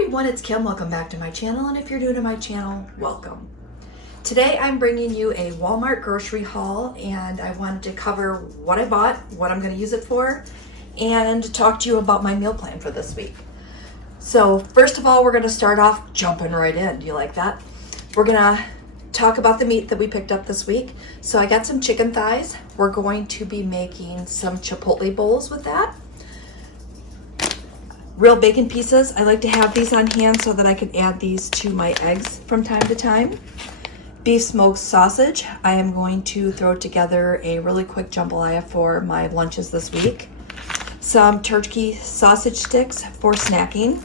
everyone, it's Kim. Welcome back to my channel, and if you're new to my channel, welcome. Today I'm bringing you a Walmart grocery haul, and I wanted to cover what I bought, what I'm going to use it for, and talk to you about my meal plan for this week. So first of all, we're going to start off jumping right in. Do you like that? We're going to talk about the meat that we picked up this week. So I got some chicken thighs. We're going to be making some Chipotle bowls with that. Real bacon pieces. I like to have these on hand so that I can add these to my eggs from time to time. Beef smoked sausage. I am going to throw together a really quick jambalaya for my lunches this week. Some turkey sausage sticks for snacking.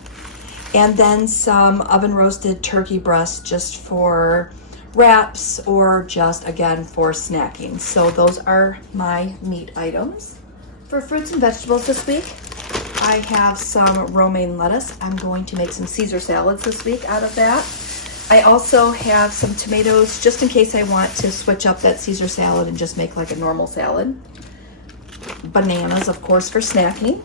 And then some oven roasted turkey breasts just for wraps or just again for snacking. So those are my meat items. For fruits and vegetables this week, I have some romaine lettuce. I'm going to make some Caesar salads this week out of that. I also have some tomatoes just in case I want to switch up that Caesar salad and just make like a normal salad. Bananas, of course, for snacking.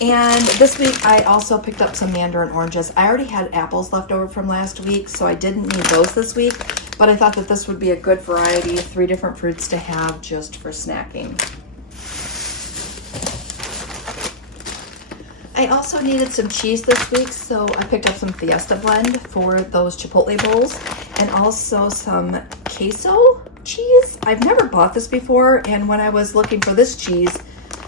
And this week I also picked up some mandarin oranges. I already had apples left over from last week, so I didn't need those this week, but I thought that this would be a good variety, 3 different fruits to have just for snacking. I also needed some cheese this week, so I picked up some Fiesta blend for those Chipotle bowls, and also some queso cheese. I've never bought this before, and when I was looking for this cheese,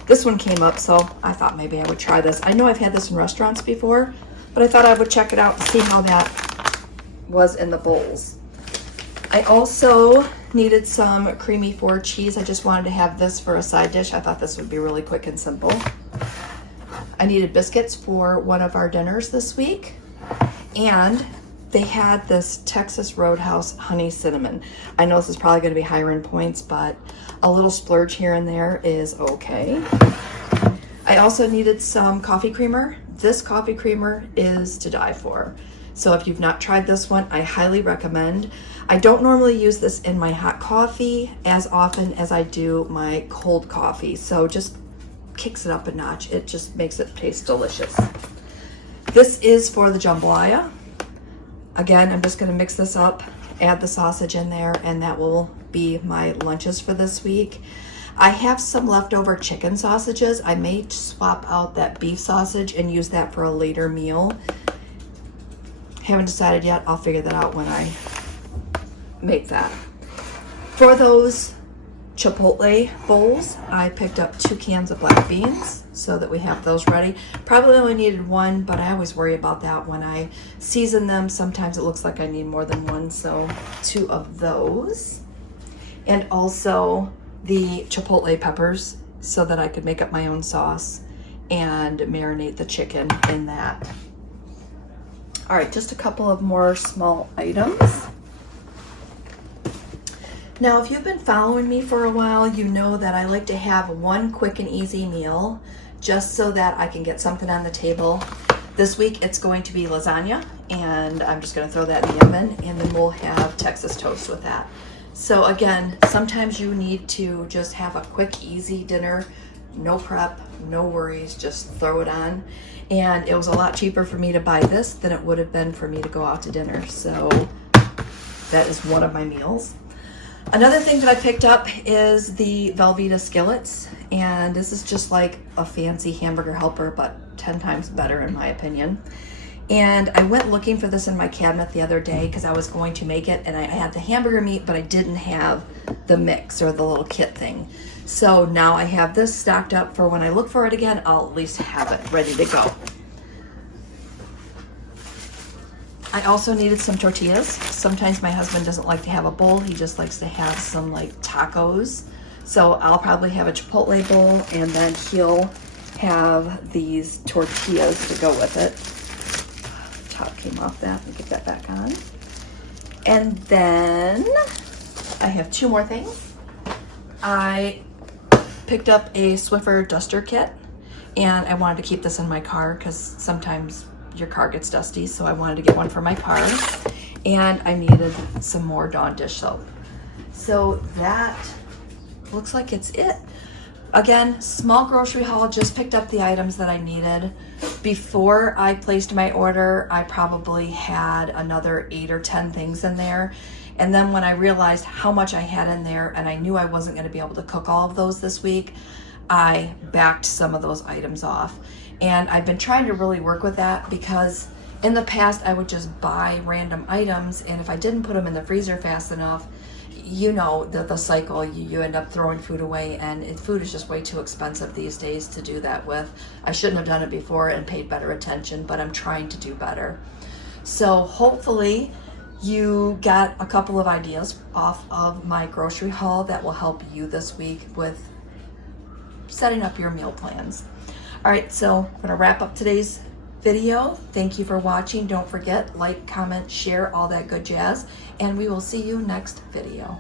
this one came up, so I thought maybe I would try this. I know I've had this in restaurants before, but I thought I would check it out and see how that was in the bowls. I also needed some creamy Ford cheese. I just wanted to have this for a side dish. I thought this would be really quick and simple. I needed biscuits for one of our dinners this week, and they had this Texas Roadhouse honey cinnamon. I know this is probably going to be higher in points, but a little splurge here and there is okay. I also needed some coffee creamer. This coffee creamer is to die for. So if you've not tried this one, I highly recommend. I don't normally use this in my hot coffee as often as I do my cold coffee. So just kicks it up a notch. It just makes it taste delicious. This is for the jambalaya. Again, I'm just going to mix this up, add the sausage in there, and that will be my lunches for this week. I have some leftover chicken sausages. I may swap out that beef sausage and use that for a later meal. Haven't decided yet. I'll figure that out when I make that. For those Chipotle bowls, I picked up 2 cans of black beans so that we have those ready. Probably only needed 1, but I always worry about that when I season them. Sometimes it looks like I need more than 1, so 2 of those. And also the Chipotle peppers so that I could make up my own sauce and marinate the chicken in that. All right, just a couple of more small items. Now, if you've been following me for a while, you know that I like to have one quick and easy meal just so that I can get something on the table. This week, it's going to be lasagna, and I'm just going to throw that in the oven, and then we'll have Texas toast with that. So again, sometimes you need to just have a quick, easy dinner, no prep, no worries, just throw it on. And it was a lot cheaper for me to buy this than it would have been for me to go out to dinner. So that is one of my meals. Another thing that I picked up is the Velveeta skillets, and this is just like a fancy hamburger helper, but 10 times better in my opinion. And I went looking for this in my cabinet the other day because I was going to make it, and I had the hamburger meat, but I didn't have the mix or the little kit thing. So now I have this stocked up for when I look for it again, I'll at least have it ready to go. I also needed some tortillas. Sometimes my husband doesn't like to have a bowl. He just likes to have some like tacos. So I'll probably have a Chipotle bowl, and then he'll have these tortillas to go with it. Top came off that. Let me get that back on. And then I have 2 more things. I picked up a Swiffer duster kit, and I wanted to keep this in my car because sometimes your car gets dusty, so I wanted to get one for my car. And I needed some more Dawn dish soap. So that looks like it's it. Again, small grocery haul, just picked up the items that I needed. Before I placed my order, I probably had another 8 or 10 things in there. And then when I realized how much I had in there and I knew I wasn't going to be able to cook all of those this week, I backed some of those items off. And I've been trying to really work with that, because in the past I would just buy random items, and if I didn't put them in the freezer fast enough, you know, the cycle, you end up throwing food away, and food is just way too expensive these days to do that with. I shouldn't have done it before and paid better attention, but I'm trying to do better. So hopefully you got a couple of ideas off of my grocery haul that will help you this week with setting up your meal plans. All right, so I'm gonna wrap up today's video. Thank you for watching. Don't forget, like, comment, share, all that good jazz, and we will see you next video.